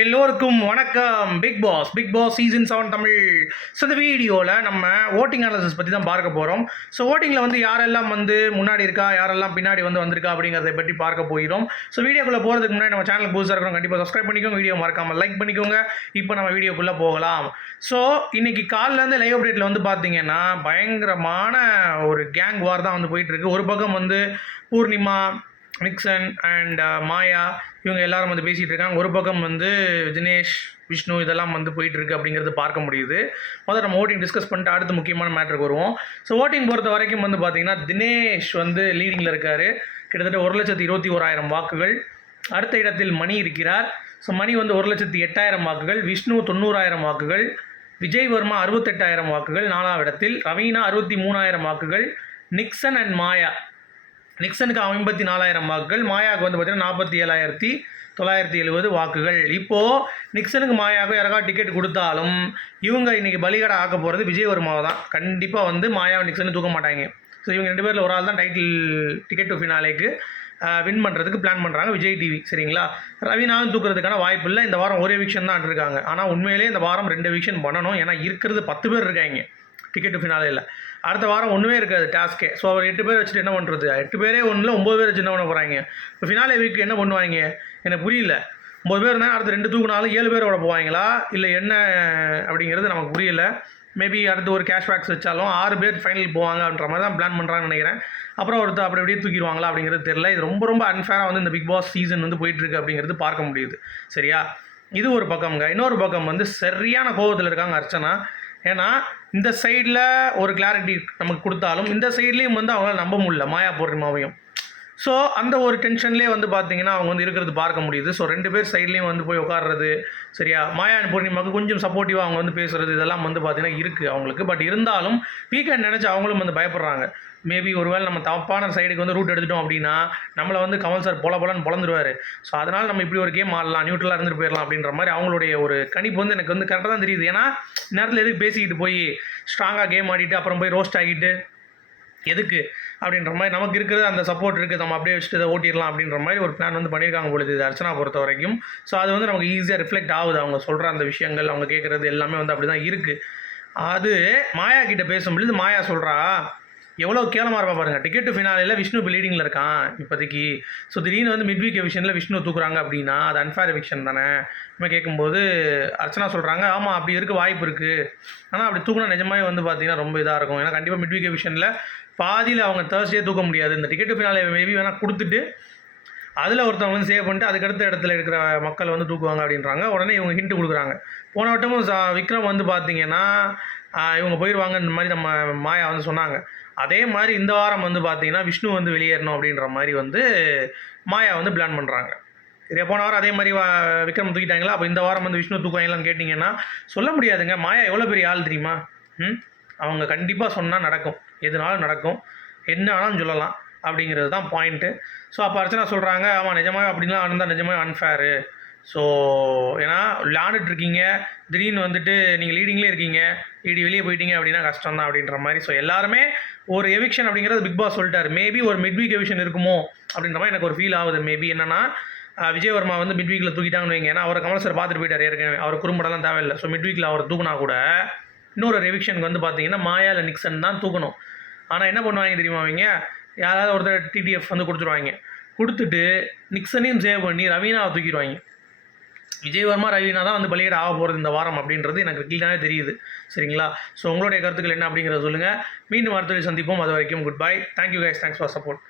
எல்லோருக்கும் வணக்கம். Bigg Boss Bigg Boss season seven Tamil. So இந்த வீடியோவில் நம்ம ஓட்டிங் அனாலிசிஸ் பற்றி தான் பார்க்க போகிறோம் ஸோ ஓட்டிங்கில் வந்து யாரெல்லாம் வந்து முன்னாடி இருக்கா யாரெல்லாம் பின்னாடி வந்து வந்திருக்கா அப்படிங்கிறத பற்றி பார்க்க போகிறோம். ஸோ வீடியோக்குள்ளே போகிறதுக்கு முன்னாடி நம்ம சேனல் புதுசாக இருக்கிறோம் கண்டிப்பாக சப்ஸ்கிரைப் பண்ணிக்கோங்க. வீடியோ மறக்காமல் லைக் பண்ணிக்கோங்க. இப்போ நம்ம வீடியோக்குள்ளே போகலாம். ஸோ இன்றைக்கி காலிலேருந்து லைவ் அப்டேட்டில் வந்து பார்த்தீங்கன்னா பயங்கரமான ஒரு கேங் வார் தான் வந்து போயிட்டுருக்கு ஒரு பக்கம் வந்து பூர்ணிமா நிக்சன் அண்ட் மாயா இவங்க எல்லாரும் வந்து பேசிகிட்டு இருக்காங்க. ஒரு பக்கம் வந்து தினேஷ் விஷ்ணு இதெல்லாம் வந்து போயிட்டு இருக்கு அப்படிங்கிறது பார்க்க முடியுது. முதல்ல நம்ம ஓட்டிங் டிஸ்கஸ் பண்ணிட்டு அடுத்து முக்கியமான மேட்ருக்கு வருவோம். ஸோ ஓட்டிங் பொறுத்த வரைக்கும் வந்து பார்த்தீங்கன்னா தினேஷ் வந்து லீடிங்கில் இருக்கார். கிட்டத்தட்ட ஒரு லட்சத்தி இருபத்தி ஓராயிரம் வாக்குகள். அடுத்த இடத்தில் மணி இருக்கிறார். ஸோ மணி வந்து ஒரு லட்சத்தி எட்டாயிரம் வாக்குகள். விஷ்ணு தொண்ணூறாயிரம் வாக்குகள். விஜய் வர்மா அறுபத்தெட்டாயிரம் வாக்குகள் நாலாவது இடத்தில். ரவீனா அறுபத்தி மூணாயிரம் வாக்குகள். நிக்சன் அண்ட் மாயா நிக்சனுக்கு ஐம்பத்தி நாலாயிரம் வாக்குகள் மாயாவுக்கு வந்து பார்த்தீங்கன்னா நாற்பத்தி ஏழாயிரத்தி தொள்ளாயிரத்தி எழுபது வாக்குகள். இப்போது நிக்சனுக்கு மாயாவுக்கு யாராவது டிக்கெட் கொடுத்தாலும் இவங்க இன்றைக்கி பலிகடை ஆக்க போகிறது விஜயவர்மாவை தான். கண்டிப்பாக வந்து மாயாவை நிக்சனை தூக்க மாட்டாங்க. ஸோ இவங்க ரெண்டு பேரில் ஒரு ஆள் தான் டைட்டில் டிக்கெட் டு ஃபினாலேக்கு வின் பண்ணுறதுக்கு பிளான் பண்ணுறாங்க விஜய் டிவி சரிங்களா? ரவீனாவும் தூக்குறதுக்கான வாய்ப்பு இல்லை. இந்த வாரம் ஒரே விக்ஷன் தான் இருக்காங்க ஆனால் உண்மையிலேயே இந்த வாரம் ரெண்டு விக்ஷன் பண்ணணும். ஏன்னா இருக்கிறது பத்து பேர் இருக்காங்க. டிக்கெட்டு ஃபினாலே இல்லை. அடுத்த வாரம் ஒன்றுமே இருக்காது டாஸ்க்கே ஸோ அவர் எட்டு பேர் வச்சுட்டு என்ன பண்ணுறது எட்டு பேரே ஒன்றில் ஒம்பது பேர் வச்சு என்ன பண்ண போகிறாங்க இப்போ ஃபினாலே வீக் என்ன பண்ணுவாங்க? எனக்கு புரியல. ஒம்பது பேர் இருந்தால் அடுத்த ரெண்டு தூக்குனாலும் ஏழு பேரோட போவாங்களா? இல்லை என்ன அப்படிங்கிறது நமக்கு புரியல. மேபி அடுத்து ஒரு கேஷ்பேக்ஸ் வச்சாலும் ஆறு பேர் ஃபைனல் போவாங்க அப்படின்ற மாதிரி தான் பிளான் பண்ணுறாங்கன்னு நினைக்கிறேன். அப்புறம் ஒருத்தர் அப்படி அப்படியே தூக்கிடுவாங்களா அப்படிங்கிறது தெரியல. இது ரொம்ப ரொம்ப அன்ஃபேராக வந்து இந்த பிக் பாஸ் சீசன் வந்து போயிட்டுருக்கு அப்படிங்கிறது பார்க்க முடியுது. சரியா? இது ஒரு பக்கம்ங்க. இன்னொரு பக்கம் வந்து சரியான கோபத்தில் இருக்காங்க அர்ச்சனா. ஏன்னா இந்த சைடில் ஒரு கிளாரிட்டி நமக்கு கொடுத்தாலும் இந்த சைட்லேயும் வந்து அவங்களால நம்ப முடியல மாயா பூர்ணிமாவையும் ஸோ அந்த ஒரு டென்ஷன்லேயே வந்து பார்த்தீங்கன்னா அவங்க வந்து இருக்கிறது பார்க்க முடியுது. ஸோ ரெண்டு பேர் சைட்லேயும் வந்து போய் உட்கார்றது சரியா? மாயா பூர்ணிமாவுக்கு கொஞ்சம் சப்போர்ட்டிவாக அவங்க வந்து பேசுகிறது இதெல்லாம் வந்து பார்த்தீங்கன்னா இருக்குது அவங்களுக்கு. பட் இருந்தாலும் வீக்கெண்ட் நினச்சி அவங்களும் வந்து பயப்படுறாங்க. மேபி ஒருவேளை நம்ம தப்பான சைடுக்கு வந்து ரூட் எடுத்துட்டோம் அப்படின்னா நம்மளை வந்து கமல் சார் பொல பொலன்னு பொழந்துருவார் ஸோ அதனால் நம்ம இப்படி ஒரு கேம் ஆடலாம் நியூட்ரலாக இருந்துட்டு போயிடலாம் அப்படின்ற மாதிரி அவங்களுடைய ஒரு கணிப்பு வந்து எனக்கு வந்து கரெக்டாக தான் தெரியுது. ஏன்னா நேரத்தில் எதுக்கு பேசிக்கிட்டு போய் ஸ்ட்ராங்காக கேம் ஆடிட்டு அப்புறம் போய் ரோஸ்ட் ஆகிட்டு எதுக்கு? அப்படின்ற மாதிரி நமக்கு இருக்கிறது அந்த சப்போர்ட் இருக்குது நம்ம அப்படியே வச்சுட்டு இதை ஓட்டிடலாம் அப்படின்ற மாதிரி ஒரு பிளான் வந்து பண்ணியிருக்காங்க பொழுது இது அர்ச்சனா பொறுத்த வரைக்கும். ஸோ அது வந்து நமக்கு ஈஸியாக ரிஃப்ளெக்ட் ஆகுது. அவங்க சொல்கிற அந்த விஷயங்கள் அவங்க கேட்குறது எல்லாமே வந்து அப்படி தான் இருக்குது அது மாயா கிட்ட பேசும்பொழுது மாயா சொல்கிறா எவ்வளோ கேவலமாக இருப்பா பாருங்கள் டிக்கெட் டு ஃபினாலில் விஷ்ணு இப்போ லீடிங்கில் இருக்கான் இப்போதைக்கு. ஸோ திடீர்னு வந்து மிட் வீக் எவிஷனில் விஷ்ணு தூக்குறாங்க அப்படின்னா அது அன்ஃபேர் எவிக்ஷன் தானே. நம்ம கேட்கும்போது அர்ச்சனா சொல்கிறாங்க ஆமாம் அப்படி இருக்க வாய்ப்பு இருக்குது ஆனால் அப்படி தூக்குனா நிஜமாவே வந்து பார்த்தீங்கன்னா ரொம்ப இதாக இருக்கும். ஏன்னா கண்டிப்பாக மிட் வீக் எவிஷனில் பாதியில் அவங்க தேர்ஸ்டே தூக்க முடியாது. இந்த டிக்கெட் ஃபினாலே மேபி வேணால் கொடுத்துட்டு அதில் ஒருத்தவங்க வந்து சேவ் பண்ணிட்டு அதுக்கடுத்த இடத்துல இருக்கிற மக்கள் வந்து தூக்குவாங்க அப்படின்றாங்க. உடனே இவங்க ஹிண்ட் கொடுக்குறாங்க. போன வட்டமும் சா- விக்ரம் வந்து பார்த்தீங்கன்னா இவங்க போயிடுவாங்க இந்த மாதிரி நம்ம மாயா வந்து சொன்னாங்க. அதே மாதிரி இந்த வாரம் வந்து பார்த்தீங்கன்னா விஷ்ணு வந்து வெளியேறணும் அப்படின்ற மாதிரி வந்து மாயா வந்து பிளான் பண்ணுறாங்க இதே போன வாரம் அதே மாதிரி வா- விக்ரம் தூக்கிட்டாங்களா? அப்போ இந்த வாரம் வந்து விஷ்ணு தூக்குவாங்களான்னு கேட்டிங்கன்னா சொல்ல முடியாதுங்க. மாயா எவ்வளோ பெரிய ஆள் தெரியுமா? ம்? அவங்க கண்டிப்பாக சொன்னால் நடக்கும். எதுனாலும் நடக்கும். என்ன வேணாலும் சொல்லலாம் அப்படிங்கிறது தான் பாயிண்ட்டு ஸோ அப்போ அர்ச்சனா சொல்கிறாங்க ஆமாம் நிஜமாவே அப்படிலாம் இருந்தால் நிஜமாவே அன்ஃபேரு ஸோ ஏன்னா விளாண்டுட்ருக்கீங்க திடீர்னு வந்துட்டு நீங்கள் லீடிங்லேயே இருக்கீங்க. லீடி வெளியே போயிட்டீங்க அப்படின்னா கஷ்டம் தான் அப்படின்ற மாதிரி. ஸோ எல்லாருமே ஒரு எவிக்ஷன் அப்படிங்கிறது பிக் பாஸ் சொல்லிட்டார். மேபி ஒரு மிட் வீக் எவிக்ஷன் இருக்குமோ அப்படின்ற மாதிரி எனக்கு ஒரு ஃபீல் ஆகுது. மேபி என்னன்னா விஜயவர்மா விஜய் வர்மா வந்து மிட் வீக்கில் தூக்கிட்டாங்கன்னு வைங்க. ஏன்னா அவரை கமல் சார் பார்த்துட்டு போயிட்டார் ஏற்கனவே. அவர் குறும்படம்லாம் தேவையில்லை. ஸோ மிட் வீக்கில் அவர் தூக்குனா கூட இன்னொரு ரெவிக்ஷனுக்கு வந்து பார்த்தீங்கன்னா மாயாவில் நிக்சன் தான் தூக்கணும். ஆனால் என்ன பண்ணுவாங்க தெரியுமா அவங்க யாராவது ஒருத்தர் டிடிஎஃப் வந்து கொடுத்துருவாங்க. கொடுத்துட்டு நிக்சனையும் சேவ் பண்ணி ரவீனாவை தூக்கிடுவாங்க. விஜயவர்மா ரவீனா தான் வந்து பலியிட ஆக போகிறது இந்த வாரம் அப்படின்றது எனக்கு க்ளீனாகவே தெரியுது. சரிங்களா? ஸோ உங்களுடைய கருத்துக்கள் என்ன அப்படிங்கிறத சொல்லுங்கள் மீண்டும் அடுத்த சந்திப்போம். அது வரைக்கும் good bye thank you guys thanks for support